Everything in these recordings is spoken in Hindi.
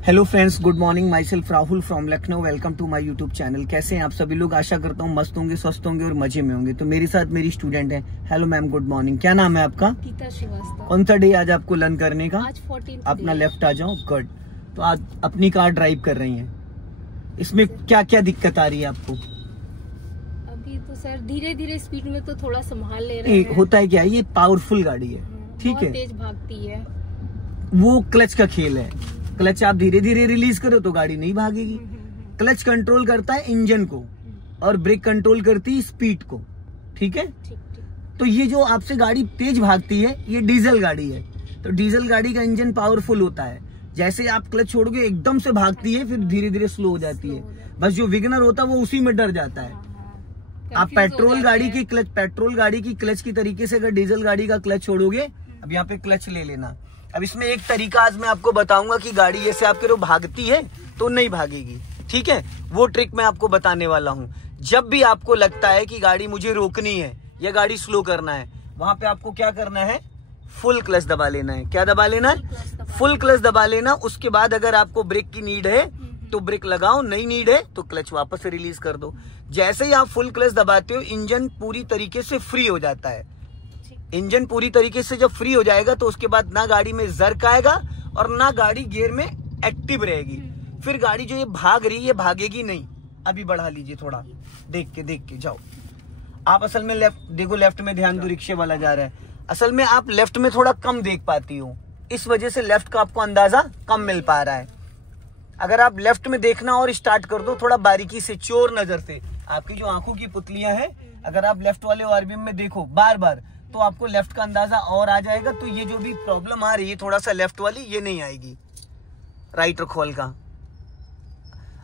Hello friends, good morning. Myself Rahul from Lucknow. Welcome to my YouTube channel. कैसे हैं आप सभी लोग? आशा करता हूँ मस्त होंगे, स्वस्थ होंगे और मजे में होंगे। तो मेरे साथ मेरी स्टूडेंट है। Hello ma'am, good morning. क्या नाम है आपका? गीता श्रीवास्तव। कौन सा डे आज आपको लर्न करने का? आज 14th अपना लेफ्ट आ जाओ। गुड। तो आज अपनी कार ड्राइव कर रही हैं, इसमें क्या क्या दिक्कत आ रही है आपको? अभी तो सर धीरे धीरे स्पीड में तो थोड़ा संभाल ले रहे हैं। होता है क्या, ये पावरफुल गाड़ी है, ठीक है, तेज भागती है। वो क्लच का खेल है। क्लच आप धीरे धीरे रिलीज करो तो गाड़ी नहीं भागेगी। क्लच कंट्रोल करता है इंजन को और ब्रेक कंट्रोल करती है स्पीड को, ठीक है। तो ये जो आपसे गाड़ी तेज भागती है, ये डीजल गाड़ी है। तो डीजल गाड़ी का इंजन पावरफुल होता है। जैसे आप क्लच छोड़ोगे एकदम से भागती है, फिर धीरे धीरे स्लो हो जाती है। बस जो विगनर होता है वो उसी में डर जाता है। आप पेट्रोल गाड़ी की क्लच की तरीके से अगर डीजल गाड़ी का क्लच छोड़ोगे, अब यहाँ पे क्लच ले लेना। अब इसमें एक तरीका आज मैं आपको बताऊंगा कि गाड़ी जैसे आपके रो भागती है तो नहीं भागेगी, ठीक है। वो ट्रिक मैं आपको बताने वाला हूँ। जब भी आपको लगता है कि गाड़ी मुझे रोकनी है या गाड़ी स्लो करना है, वहां पे आपको क्या करना है? फुल क्लच दबा लेना है। क्या दबा लेना है? फुल क्लच दबा लेना। उसके बाद अगर आपको ब्रेक की नीड है तो ब्रेक लगाओ, नहीं नीड है तो क्लच वापस से रिलीज कर दो। जैसे ही आप फुल क्लच दबाते हो, इंजन पूरी तरीके से फ्री हो जाता है। इंजन पूरी तरीके से जब फ्री हो जाएगा तो उसके बाद ना गाड़ी में जर्क आएगा और ना गाड़ी गियर में एक्टिव रहेगी। फिर गाड़ी जो ये भाग रही है भागेगी नहीं। अभी बढ़ा लीजिए थोड़ा, देख के जाओ। आप असल में लेफ्ट देखो, लेफ्ट में ध्यान दो, रिक्शे वाला जा रहा है। असल में आप लेफ्ट में थोड़ा कम देख पाती हो, इस वजह से लेफ्ट का आपको अंदाजा कम मिल पा रहा है। अगर आप लेफ्ट में देखना और स्टार्ट कर दो थोड़ा बारीकी से, चोर नजर से, आपकी जो आंखों की पुतलियां हैं, अगर आप लेफ्ट वाले आरबीएम में देखो बार बार, तो आपको लेफ्ट का अंदाजा और आ जाएगा। तो ये जो भी प्रॉब्लम आ रही है थोड़ा सा लेफ्ट वाली, ये नहीं आएगी। राइट रखो हल्का।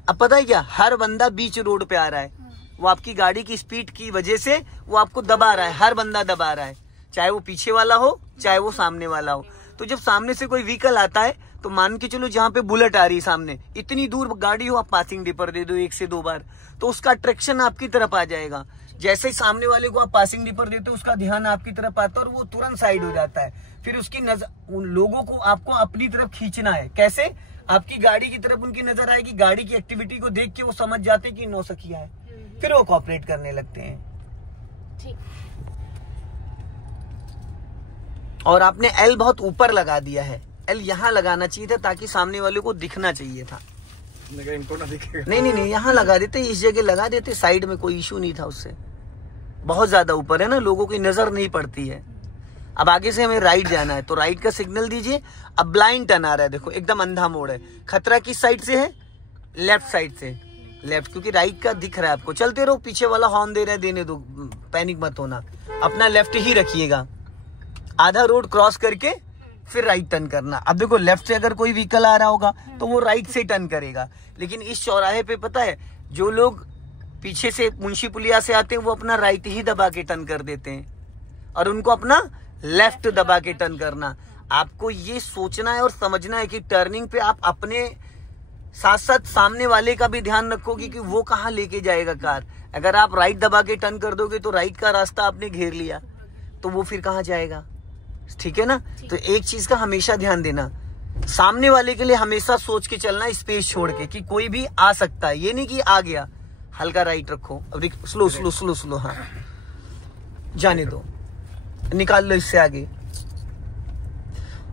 अब पता है क्या, हर बंदा बीच रोड पे आ रहा है, वो आपकी गाड़ी की स्पीड की वजह से वो आपको दबा रहा है। हर बंदा दबा रहा है, चाहे वो पीछे वाला हो चाहे वो सामने वाला हो। तो जब सामने से कोई व्हीकल आता है तो मान के चलो, जहां पे बुलेट आ रही है सामने, इतनी दूर गाड़ी हो, आप पासिंग डिपर दे दो 1 से 2 बार, तो उसका अट्रैक्शन आपकी तरफ आ जाएगा। जैसे ही सामने वाले को आप पासिंग डिपर देते हो, उसका ध्यान आपकी तरफ आता है और वो तुरंत साइड हो जाता है। फिर उसकी नजर, उन लोगों को आपको अपनी तरफ खींचना है। कैसे? आपकी गाड़ी की तरफ उनकी नजर आएगी, गाड़ी की एक्टिविटी को देख के वो समझ जाते कि नौसखिया है, फिर वो कोऑपरेट करने लगते हैं। ठीक। और आपने एल बहुत ऊपर लगा दिया है। एल यहाँ लगाना चाहिए था ताकि सामने वाले को दिखना चाहिए था। इनको ना दिखेगा। नहीं, यहाँ लगा देते, इस जगह लगा देते, साइड में कोई इशू नहीं था उससे। बहुत ज्यादा ऊपर है ना, लोगों की नजर नहीं पड़ती है। अब आगे से हमें राइट जाना है तो राइट का सिग्नल दीजिए। अब ब्लाइंड टर्न आ रहा है, देखो एकदम अंधा मोड़ है। खतरा किस साइड से है? लेफ्ट साइड से। लेफ्ट, क्योंकि राइट का दिख रहा है आपको। चलते रहो, पीछे वाला हॉर्न दे रहा है, देने दो, पैनिक मत होना। अपना लेफ्ट ही रखिएगा। आधा रोड क्रॉस करके फिर राइट टर्न करना। अब देखो, लेफ्ट से अगर कोई व्हीकल आ रहा होगा तो वो राइट से टर्न करेगा, लेकिन इस चौराहे पे पता है, जो लोग पीछे से मुंशी पुलिया से आते हैं वो अपना राइट ही दबा के टर्न कर देते हैं और उनको अपना लेफ्ट दबा के टर्न करना। आपको ये सोचना है और समझना है कि टर्निंग पे आप अपने साथ साथ सामने वाले का भी ध्यान रखोगे कि वो कहाँ लेके जाएगा कार। अगर आप राइट दबा के टर्न कर दोगे तो राइट का रास्ता आपने घेर लिया तो वो फिर कहाँ जाएगा, ठीक है ना। तो एक चीज का हमेशा ध्यान देना, सामने वाले के लिए हमेशा सोच के चलना, स्पेस छोड़ के, कि कोई भी आ सकता है, ये नहीं कि आ गया। हल्का राइट रखो। अब स्लो स्लो स्लो स्लो, हाँ जाने दो, निकाल लो इससे आगे।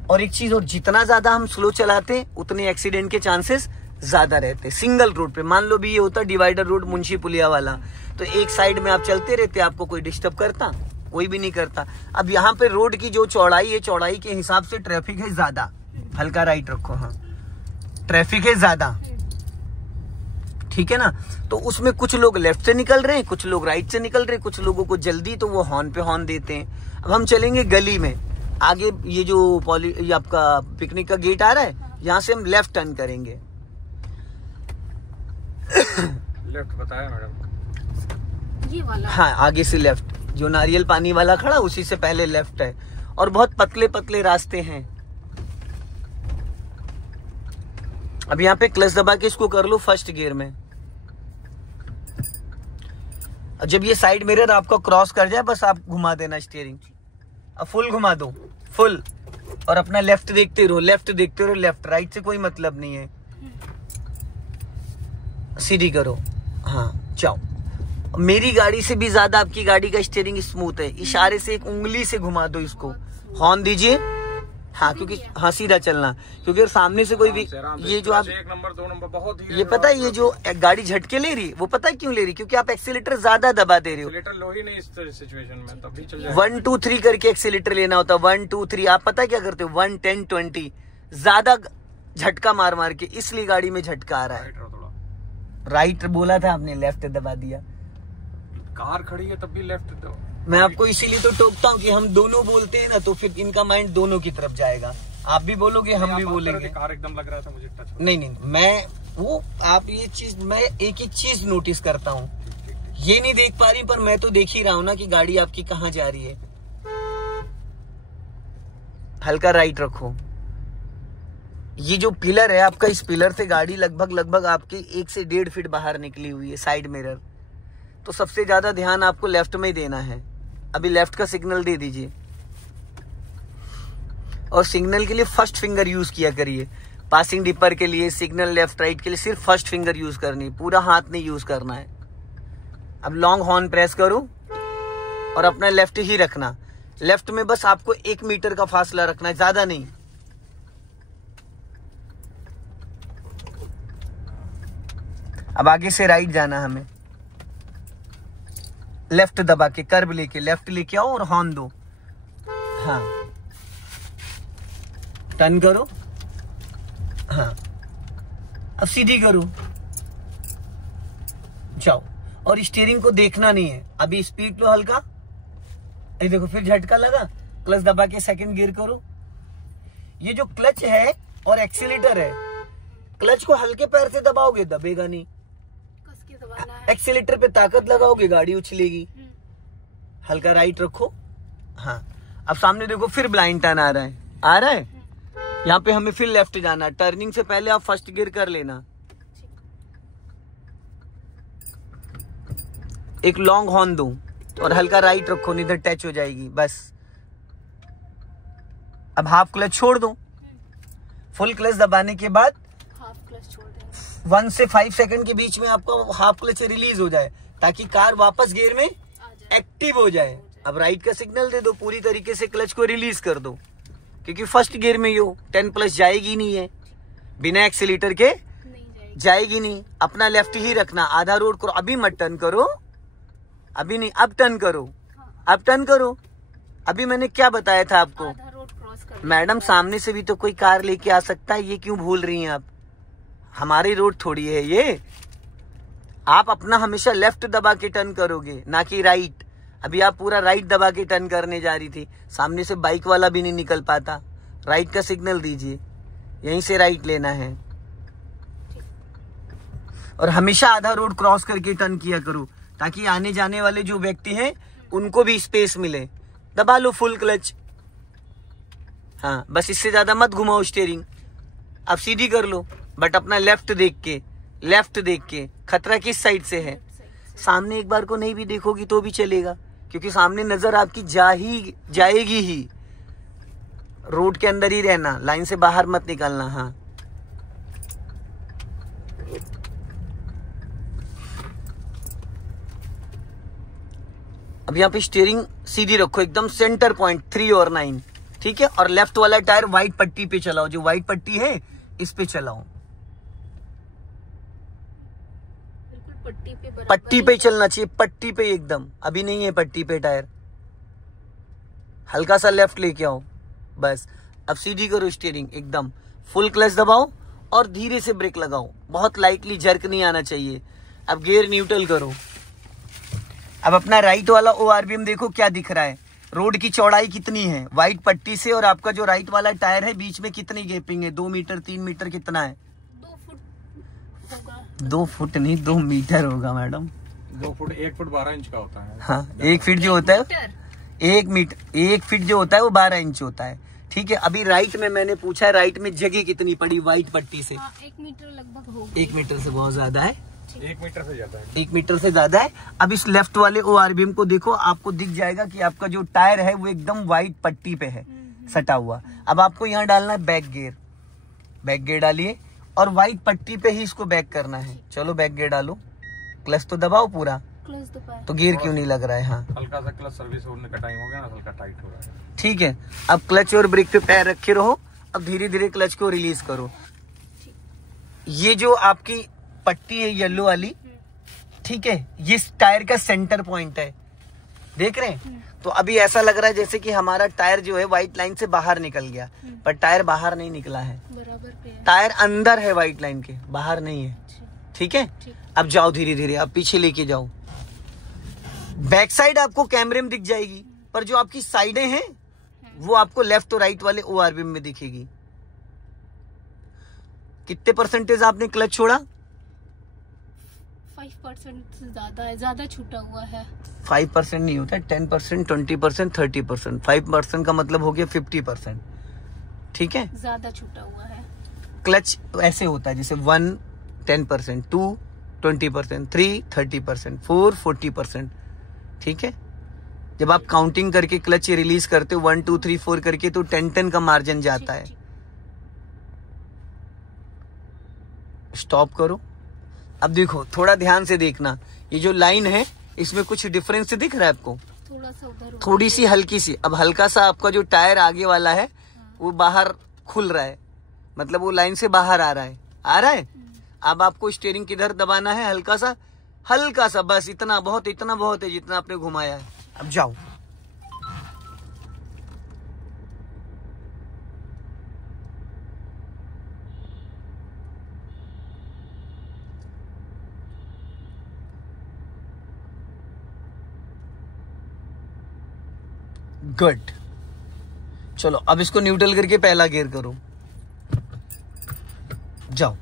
और एक चीज और, जितना ज्यादा हम स्लो चलाते उतने एक्सीडेंट के चांसेस ज्यादा रहते। सिंगल रोड पे मान लो भी ये होता डिवाइडर रोड मुंशी पुलिया वाला, तो एक साइड में आप चलते रहते, आपको कोई डिस्टर्ब करता? कोई भी नहीं करता। अब यहाँ पे रोड की जो चौड़ाई है, चौड़ाई के हिसाब से ट्रैफिक है ज्यादा। हल्का राइट रखो, हाँ ट्रैफिक है ज्यादा, ठीक है ना। तो उसमें कुछ लोग लेफ्ट से निकल रहे हैं, कुछ लोग राइट से निकल रहे हैं, कुछ लोगों को जल्दी तो वो हॉर्न पे हॉर्न देते हैं। अब हम चलेंगे गली में आगे, ये जो ये आपका पिकनिक का गेट आ रहा है, यहाँ से हम लेफ्ट टर्न करेंगे। लेफ्ट बताया मैडम, ये वाला? हाँ, आगे से लेफ्ट, जो नारियल पानी वाला खड़ा उसी से पहले लेफ्ट है। और बहुत पतले पतले रास्ते हैं। अब यहाँ पे क्लच दबा के इसको कर लो फर्स्ट गियर में। जब ये साइड मिरर आपको क्रॉस कर जाए, बस आप घुमा देना स्टीयरिंग। अब फुल घुमा दो, फुल, और अपना लेफ्ट देखते रहो, लेफ्ट देखते रहो, लेफ्ट। राइट से कोई मतलब नहीं है। सीधी करो, हाँ जाओ। मेरी गाड़ी से भी ज्यादा आपकी गाड़ी का स्टीयरिंग स्मूथ है। इशारे से एक उंगली से घुमा दो इसको, हॉर्न दीजिए। हाँ क्योंकि हाँ सीधा चलना, क्योंकि अगर सामने से कोई भी ये जो आप 1 नंबर 2 नंबर बहुत ये पता है, ये जो गाड़ी झटके ले रही है वो पता है क्यों ले रही? क्योंकि आप एक्सीलेटर ज्यादा दबा दे रहे हो। एक्सीलेटर लो ही नहीं इस सिचुएशन में, तब भी चल जाएगा। 1 2 3 करके एक्सीलेटर लेना होता है। 1 2 3 आप पता है क्या करते हो? 1 10 20 ज्यादा झटका मार मार के, इसलिए गाड़ी में झटका आ रहा है। राइट बोला था आपने, लेफ्ट दबा दिया। कार खड़ी है तब भी लेफ्ट दो। मैं आपको इसीलिए तो टोकता हूँ कि हम दोनों बोलते हैं ना, तो फिर इनका माइंड दोनों की तरफ जाएगा। आप भी बोलोगे, हम भी बोलेंगे। कार एकदम लग रहा था मुझे टच। नहीं, मैं वो आप ये चीज, मैं एक ही चीज नोटिस करता हूँ, ये नहीं देख पा रही पर मैं तो देख ही रहा हूँ ना कि गाड़ी आपकी कहाँ जा रही है। हल्का राइट रखो। ये जो पिलर है आपका, इस पिलर से गाड़ी लगभग आपकी 1 से 1.5 फीट बाहर निकली हुई है, साइड मिरर। तो सबसे ज्यादा ध्यान आपको लेफ्ट में ही देना है। अभी लेफ्ट का सिग्नल दे दीजिए, और सिग्नल के लिए फर्स्ट फिंगर यूज किया करिए। पासिंग डिपर के लिए, सिग्नल लेफ्ट राइट के लिए सिर्फ फर्स्ट फिंगर यूज करनी है, पूरा हाथ नहीं यूज करना है। अब लॉन्ग हॉर्न प्रेस करो और अपना लेफ्ट ही रखना। लेफ्ट में बस आपको 1 मीटर का फासला रखना है, ज्यादा नहीं। अब आगे से राइट जाना हमें, लेफ्ट दबा के कर्व लेके लेफ्ट लेके आओ और हॉर्न दो। हाँ टर्न करो, हाँ अब सीधी करो, जाओ। और स्टीयरिंग को देखना नहीं है, अभी स्पीड लो हल्का। ये देखो फिर झटका लगा, क्लच दबा के सेकंड गियर करो। ये जो क्लच है और एक्सीलेटर है, क्लच को हल्के पैर से दबाओगे दबेगा नहीं, एक्सीलेटर पे ताकत लगाओगे गाड़ी उछलेगी। हल्का राइट रखो, हाँ। अब सामने देखो फिर ब्लाइंड टर्न आ रहा है, यहाँ पे हमें फिर लेफ्ट जाना है। टर्निंग से पहले आप फर्स्ट गियर कर लेना। एक लॉन्ग हॉर्न दो और हल्का राइट रखो, नहीं तो टच हो जाएगी बस। अब हाफ क्लच छोड़ दो। फुल क्लच दबाने के बाद हाफ क्लच छोड़ दें। 1 से 5 सेकंड के बीच में आपको हाफ क्लच रिलीज हो जाए, ताकि कार वापस गियर में एक्टिव हो जाए। अब राइट का सिग्नल दे दो, पूरी तरीके से क्लच को रिलीज कर दो, क्योंकि फर्स्ट गियर में यो 10+ जाएगी नहीं है, बिना एक्सीलेटर के नहीं जाएगी नहीं। अपना लेफ्ट ही रखना, आधा रोड करो। अभी मत टर्न करो, अभी नहीं, अब टर्न करो, अब टर्न करो। अभी मैंने क्या बताया था आपको? आधा रोड क्रॉस कर मैडम सामने से भी तो कोई कार लेके आ सकता है, ये क्यों भूल रही हैं आप? हमारी रोड थोड़ी है ये। आप अपना हमेशा लेफ्ट दबा के टर्न करोगे, ना कि राइट। अभी आप पूरा राइट दबा के टर्न करने जा रही थी, सामने से बाइक वाला भी नहीं निकल पाता। राइट का सिग्नल दीजिए, यहीं से राइट लेना है। और हमेशा आधा रोड क्रॉस करके टर्न किया करो, ताकि आने जाने वाले जो व्यक्ति हैं उनको भी स्पेस मिले। दबा लो फुल क्लच, हाँ बस, इससे ज्यादा मत घुमाओ स्टीयरिंग। अब सीधी कर लो, बट अपना लेफ्ट देख के, लेफ्ट देख के। खतरा किस साइड से है? सामने एक बार को नहीं भी देखोगी तो भी चलेगा, क्योंकि सामने नजर आपकी जाएगी ही। रोड के अंदर ही रहना, लाइन से बाहर मत निकलना। हाँ अब यहाँ पे स्टीयरिंग सीधी रखो, एकदम सेंटर पॉइंट 3 और 9, ठीक है। और लेफ्ट वाला टायर व्हाइट पट्टी पे चलाओ, जो व्हाइट पट्टी है इस पे चलाओ। पट्टी पे चलना चाहिए, पट्टी पे एकदम। अभी नहीं है पट्टी पे टायर, हल्का सा लेफ्ट लेके आओ बस। अब सीधी करो स्टीयरिंग एकदम, फुल क्लच दबाओ और धीरे से ब्रेक लगाओ, बहुत लाइटली, जर्क नहीं आना चाहिए। अब गियर न्यूट्रल करो। अब अपना राइट वाला ORVM देखो क्या दिख रहा है, रोड की चौड़ाई कितनी है व्हाइट पट्टी से, और आपका जो राइट वाला टायर है बीच में कितनी गैपिंग है? 2 मीटर 3 मीटर कितना है? 2 फुट होगा। 2 फुट नहीं, 2 मीटर होगा मैडम। 2 फुट 1 फुट 12 इंच का होता है। हाँ 1 फीट जो होता है, 1 फीट जो होता है वो 12 इंच होता है, ठीक है। अभी राइट में मैंने पूछा है, राइट में जगह कितनी पड़ी व्हाइट पट्टी से? 1 मीटर लगभग होगी। 1 मीटर से बहुत ज्यादा है, 1 मीटर से ज्यादा है, 1 मीटर से ज्यादा है। अब इस लेफ्ट वाले ORVM को देखो, आपको दिख जाएगा कि आपका जो टायर है वो एकदम व्हाइट पट्टी पे है सटा हुआ। अब आपको यहाँ डालना है बैक गियर, बैक गियर डालिए और व्हाइट पट्टी पे ही इसको बैक करना है। चलो बैक गियर डालो, क्लच तो दबाओ पूरा, क्लच दबाया तो गियर क्यों नहीं लग रहा है? हाँ हल्का सा क्लच सर्विस होने का टाइम हो गया ना, हल्का टाइट हो रहा है। ठीक है, अब क्लच और ब्रेक पे पैर रखे रहो। अब धीरे धीरे क्लच को रिलीज करो। ये जो आपकी पट्टी है येलो वाली, ठीक है, ये टायर का सेंटर पॉइंट है, देख रहे हैं? तो अभी ऐसा लग रहा है जैसे कि हमारा टायर जो है व्हाइट लाइन से बाहर निकल गया, पर टायर बाहर नहीं निकला है, बराबर पे है। टायर अंदर है व्हाइट लाइन के, बाहर नहीं है। ठीक है, अब जाओ धीरे धीरे, अब पीछे लेके जाओ। बैक साइड आपको कैमरे में दिख जाएगी, पर जो आपकी साइडें हैं वो आपको लेफ्ट और राइट वाले ORVM में दिखेगी। कितने परसेंटेज आपने क्लच छोड़ा? 5% से ज्यादा है, ज्यादा छूटा हुआ है। 5% नहीं होता, 10%, 20%, 30%। 5% का मतलब हो गया 50%। ठीक है, ज्यादा छूटा हुआ है। क्लच ऐसे होता है जैसे 1 10%, 2 20%, 3 30%, 4 40%। ठीक है, जब आप काउंटिंग करके क्लच रिलीज करते हो 1 2 3 4 करके, तो 10 का मार्जिन जाता है। स्टॉप करो। अब देखो, थोड़ा ध्यान से देखना, ये जो लाइन है इसमें कुछ डिफरेंस दिख रहा है आपको? थोड़ा सा उधर, थोड़ी सी हल्की सी। अब हल्का सा आपका जो टायर आगे वाला है वो बाहर खुल रहा है, मतलब वो लाइन से बाहर आ रहा है। अब आपको स्टीयरिंग किधर दबाना है? हल्का सा, बस इतना बहुत है जितना आपने घुमाया है। अब जाओ। गुड, चलो अब इसको न्यूट्रल करके पहला गियर करो, जाओ।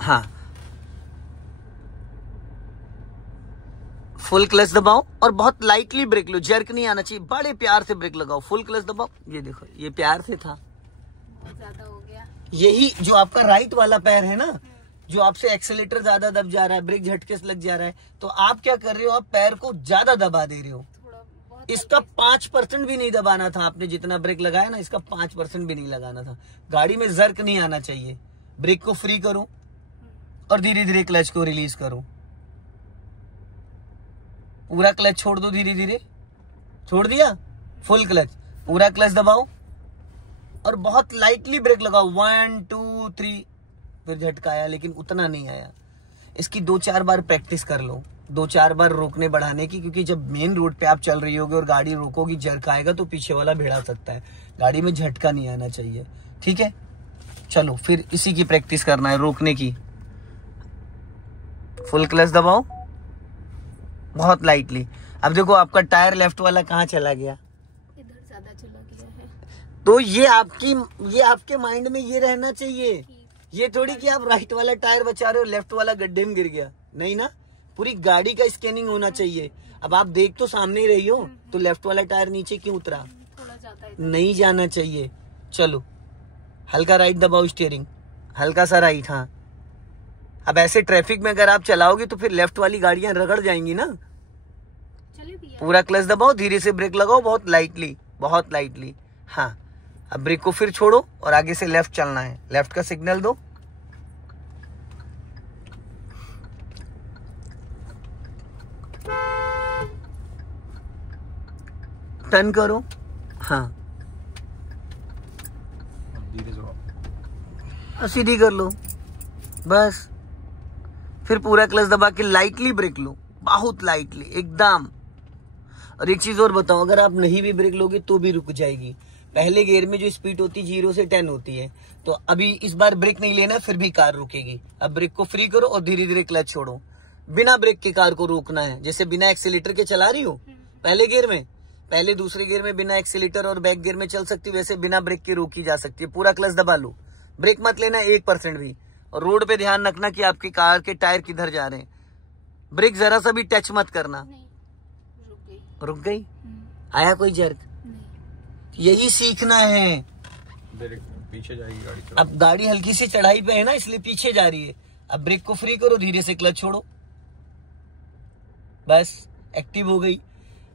हाँ, फुल क्लच दबाओ और बहुत लाइटली ब्रेक लो, जर्क नहीं आना चाहिए, बड़े प्यार से ब्रेक लगाओ। फुल क्लच दबाओ, ये देखो, ये प्यार से था, बहुत ज्यादा हो गया। यही जो आपका राइट वाला पैर है ना, जो आपसे एक्सेलेरेटर ज्यादा दब जा रहा है, ब्रेक झटके से लग जा रहा है, तो आप क्या कर रहे हो? आप पैर को ज्यादा दबा दे रहे हो। इसका 5% भी नहीं दबाना था आपने, जितना ब्रेक लगाया ना, इसका 5% भी नहीं लगाना था। गाड़ी में जर्क नहीं आना चाहिए। ब्रेक को फ्री करो और धीरे धीरे क्लच को रिलीज करो। पूरा क्लच छोड़ दो, धीरे धीरे छोड़ दिया, फुल क्लच, पूरा क्लच दबाओ और बहुत लाइटली ब्रेक लगाओ। 1 2 3, फिर झटका आया लेकिन उतना नहीं आया। इसकी 2-4 बार प्रैक्टिस कर लो, 2-4 बार रोकने बढ़ाने की, क्योंकि जब मेन रोड पे आप चल रही होगी और गाड़ी रोकोगी, जर्क आएगा तो पीछे वाला भिड़ा सकता है। गाड़ी में झटका नहीं आना चाहिए। ठीक है, चलो फिर इसी की प्रैक्टिस करना है, रोकने की। फुल क्लच दबाओ बहुत लाइटली। अब देखो आपका टायर लेफ्ट वाला कहाँ चला गया? इधर ज्यादा चला गया है। तो ये आपके माइंड में ये रहना चाहिए, ये थोड़ी कि आप राइट वाला टायर बचा रहे हो, लेफ्ट वाला गड्ढे में गिर गया, नहीं ना। पूरी गाड़ी का स्कैनिंग होना चाहिए। अब आप देख तो सामने ही रही हो, तो लेफ्ट वाला टायर नीचे क्यों उतरा? थोड़ा ज्यादा नहीं जाना चाहिए। चलो हल्का राइट दबाओ स्टीयरिंग, हल्का सा राइट। हाँ, अब ऐसे ट्रैफिक में अगर आप चलाओगे तो फिर लेफ्ट वाली गाड़ियां रगड़ जाएंगी ना। चले भैया, पूरा क्लच दबाओ, धीरे से ब्रेक लगाओ, बहुत लाइटली। हाँ, अब ब्रेक को फिर छोड़ो और आगे से लेफ्ट चलना है। लेफ्ट का सिग्नल दो, टर्न करो। हाँ, धीरे से सीधी कर लो बस। फिर पूरा क्लच दबा के लाइटली ब्रेक लो, बहुत लाइटली एकदम। और एक चीज और बताओ, अगर आप नहीं भी ब्रेक लोगे तो भी रुक जाएगी। पहले गियर में जो स्पीड होती है 0 से 10 होती है, तो अभी इस बार ब्रेक नहीं लेना, फिर भी कार रुकेगी। अब ब्रेक को फ्री करो और धीरे धीरे क्लच छोड़ो। बिना ब्रेक के कार को रोकना है, जैसे बिना एक्सीलेटर के चला रही हो पहले गियर में, पहले दूसरे गियर में बिना एक्सीलेटर और बैक गियर में चल सकती, वैसे बिना ब्रेक के रोकी जा सकती है। पूरा क्लच दबा लो, ब्रेक मत लेना 1% भी। और रोड पे ध्यान रखना कि आपकी कार के टायर किधर जा रहे हैं। ब्रेक जरा सा भी टच मत करना। नहीं, रुक गई? आया कोई जर्क? नहीं। यही सीखना है। पीछे जाएगी गाड़ी। अब गाड़ी हल्की सी चढ़ाई पे है ना, इसलिए पीछे जा रही है। अब ब्रेक को फ्री करो, धीरे से क्लच छोड़ो, बस एक्टिव हो गई।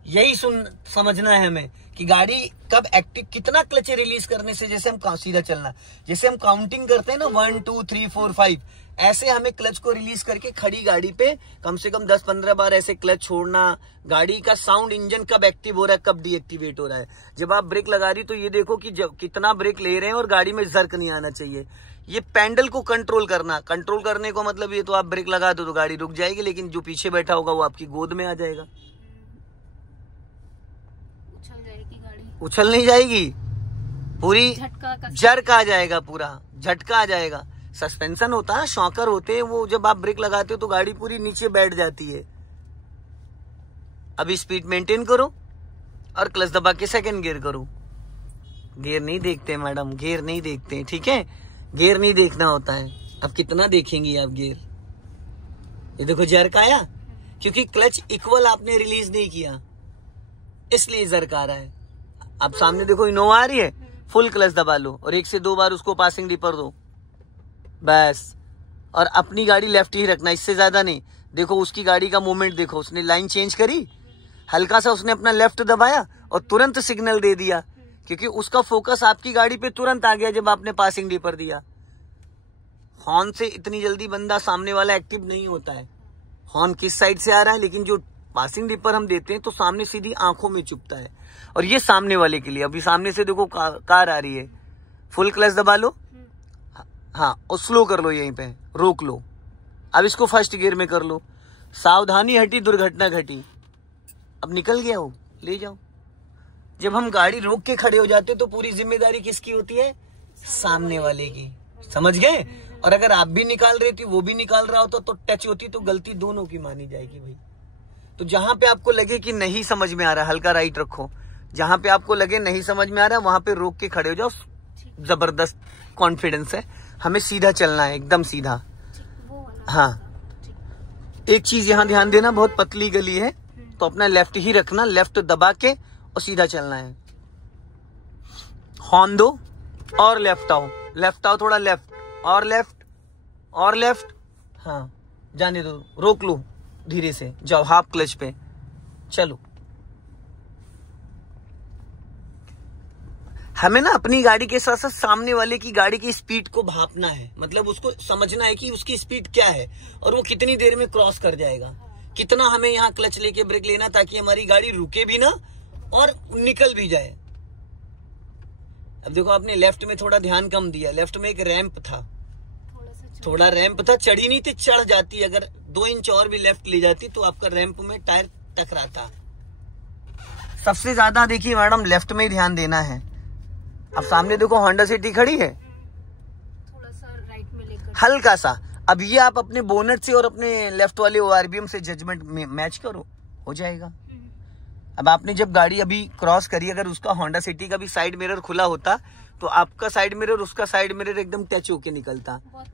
यही समझना है हमें कि गाड़ी कब एक्टिव, कितना क्लच रिलीज करने से, जैसे हम सीधा चलना, जैसे हम काउंटिंग करते हैं ना 1 2 3 4 5, ऐसे हमें क्लच को रिलीज करके खड़ी गाड़ी पे कम से कम 10-15 बार ऐसे क्लच छोड़ना। गाड़ी का साउंड, इंजन कब एक्टिव हो रहा है, कब डीएक्टिवेट हो रहा है। जब आप ब्रेक लगा रही तो ये देखो कि जब कितना ब्रेक ले रहे हैं और गाड़ी में जर्क नहीं आना चाहिए। ये पैडल को कंट्रोल करना, कंट्रोल करने को मतलब ये तो आप ब्रेक लगा दो तो गाड़ी रुक जाएगी, लेकिन जो पीछे बैठा होगा वो आपकी गोद में आ जाएगा। उछल जाएगी गाड़ी, उछल नहीं जाएगी, पूरी झटका का जर्क आ जाएगा, पूरा झटका आ जाएगा। सस्पेंशन होता है, शॉकर होते हैं, वो जब आप ब्रेक लगाते हो तो गाड़ी पूरी नीचे बैठ जाती है। अभी स्पीड मेंटेन करो और क्लच दबा के सेकंड गियर करो। गियर नहीं देखते मैडम, गियर नहीं देखते, ठीक है, गियर नहीं देखना होता है। अब कितना देखेंगी आप गियर? ये देखो जर्क आया, क्योंकि क्लच इक्वल आपने रिलीज नहीं किया, इसलिए जर्क आ रहा है। अब सामने देखो इनोवा आ रही है, फुल क्लच दबा लो और 1 से 2 बार उसको पासिंग डिपर दो बस। और अपनी गाड़ी लेफ्ट ही रखना, इससे ज्यादा नहीं। देखो उसकी गाड़ी का मूवमेंट देखो, उसने लाइन चेंज करी, हल्का सा उसने अपना लेफ्ट दबाया और तुरंत सिग्नल दे दिया, क्योंकि उसका फोकस आपकी गाड़ी पे तुरंत आ गया जब आपने पासिंग डिपर दिया। हॉर्न से इतनी जल्दी बंदा सामने वाला एक्टिव नहीं होता है। हॉर्न किस साइड से आ रहा है, लेकिन जो पासिंग डिपर हम देते हैं तो सामने सीधी आंखों में चुभता है। और ये सामने वाले के लिए, अभी सामने से देखो कार आ रही है, फुल क्लच दबा लो, हाँ, और स्लो कर लो, यहीं पे रोक लो। अब इसको फर्स्ट गियर में कर लो, सावधानी हटी दुर्घटना घटी। अब निकल गया वो, ले जाओ। जब हम गाड़ी रोक के खड़े हो जाते तो पूरी जिम्मेदारी किसकी होती है? सामने वाले की, समझ गए? और अगर आप भी निकाल रही थी, वो भी निकाल रहा होता तो टच होती तो गलती दोनों की मानी जाएगी भाई। तो जहां पे आपको लगे कि नहीं समझ में आ रहा, हल्का राइट रखो। जहां पे आपको लगे नहीं समझ में आ रहा, वहां पे रोक के खड़े हो जाओ। जबरदस्त कॉन्फिडेंस है, हमें सीधा चलना है, एकदम सीधा। हाँ, एक चीज यहाँ ध्यान देना, बहुत पतली गली है तो अपना लेफ्ट ही रखना, लेफ्ट दबा के और सीधा चलना है। हॉर्न दो और लेफ्ट आओ, लेफ्ट आओ थोड़ा, लेफ्ट और लेफ्ट और लेफ्ट, हाँ जाने दो, रोक लो धीरे से, जाओ हाफ क्लच पे चलो। हमें ना अपनी गाड़ी के साथ साथ सामने वाले की गाड़ी की स्पीड को भापना है, मतलब उसको समझना है कि उसकी स्पीड क्या है और वो कितनी देर में क्रॉस कर जाएगा। कितना हमें यहाँ क्लच लेके ब्रेक लेना ताकि हमारी गाड़ी रुके भी ना और निकल भी जाए। अब देखो आपने लेफ्ट में थोड़ा ध्यान कम दिया, लेफ्ट में एक रैंप था, थोड़ा रैंप था, चढ़ी नहीं थी, चढ़ जाती। अगर 2 इंच और भी लेफ्ट ले जाती तो आपका रैंप में टायर टकराता। सबसे ज्यादा देखिए मैडम लेफ्ट में ही ध्यान देना है। अब सामने देखो होंडा सिटी खड़ी है, थोड़ा सा राइट में लेकर हल्का सा। अब ये आप अपने बोनट से और अपने लेफ्ट वाले ORBM से जजमेंट मैच करो, हो जाएगा। अब आपने जब गाड़ी अभी क्रॉस करी, अगर उसका होंडा सिटी का भी साइड मिरर खुला होता तो आपका साइड मिरर उसका साइड मिरर एकदम टच होके निकलता, बहुत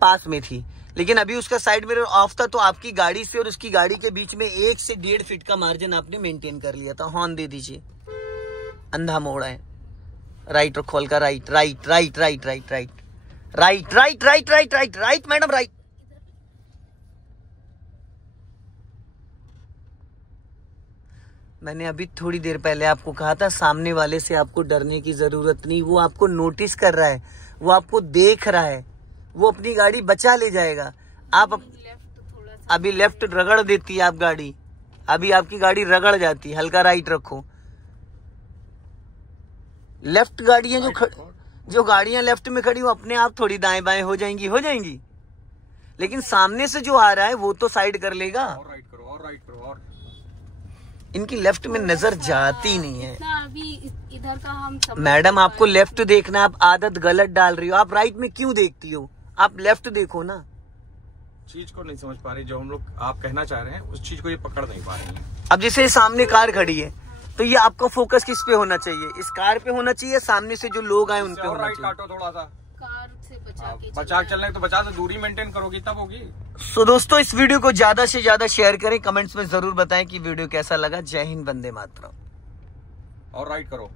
पास में थी। लेकिन अभी उसका साइड मिरर ऑफ था तो आपकी गाड़ी से और उसकी गाड़ी के बीच में 1 से 1.5 फीट का मार्जिन आपने मेंटेन कर लिया था। हॉर्न दे दीजिए, अंधा मोड़ है, राइट रखो हल्का, right right right right right right right right right right right right madam right. मैंने अभी थोड़ी देर पहले आपको कहा था सामने वाले से आपको डरने की जरूरत नहीं, वो आपको नोटिस कर रहा है, वो आपको देख रहा है, वो अपनी गाड़ी बचा ले जाएगा। आप अभी लेफ्ट रगड़ देती है आप गाड़ी, अभी आपकी गाड़ी रगड़ जाती है, हल्का राइट रखो। लेफ्ट गाड़ियां जो गाड़ियां लेफ्ट में खड़ी वो अपने आप थोड़ी दाएं बाएं हो जाएंगी, लेकिन सामने से जो आ रहा है वो तो साइड कर लेगा। और राइट करो, और राइट करो, और इनकी लेफ्ट में नजर जाती नहीं है। अभी इधर का हम मैडम आपको लेफ्ट देखना, आप आदत गलत डाल रही हो। आप राइट में क्यों देखती हो? आप लेफ्ट देखो ना। चीज को नहीं समझ पा रही, जो हम लोग आप कहना चाह रहे हैं उस चीज को ये पकड़ नहीं पा रही है। अब जैसे सामने कार खड़ी है तो ये आपका फोकस किस पे होना चाहिए? इस कार पे होना चाहिए, सामने से जो लोग आए उन पे होना राइट चाहिए। काटो थोड़ा सा, कार से बचा के चलना है तो 50 से दूरी मेंटेन करोगी तब होगी। सो दोस्तों इस वीडियो को ज्यादा से ज्यादा शेयर करें, कमेंट्स में जरूर बताएं कि वीडियो कैसा लगा। जय हिंद, वंदे मातरम। और राइट करो।